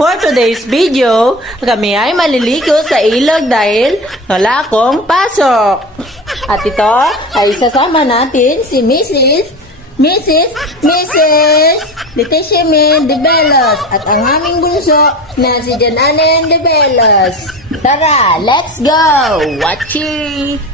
For today's video, kami ay maliligo sa ilog dahil wala akong pasok. At ito ay sasama natin si Mrs. Leticia Min de Belos at ang aming bunso na si Jananen de Belos. Tara, let's go! Watching!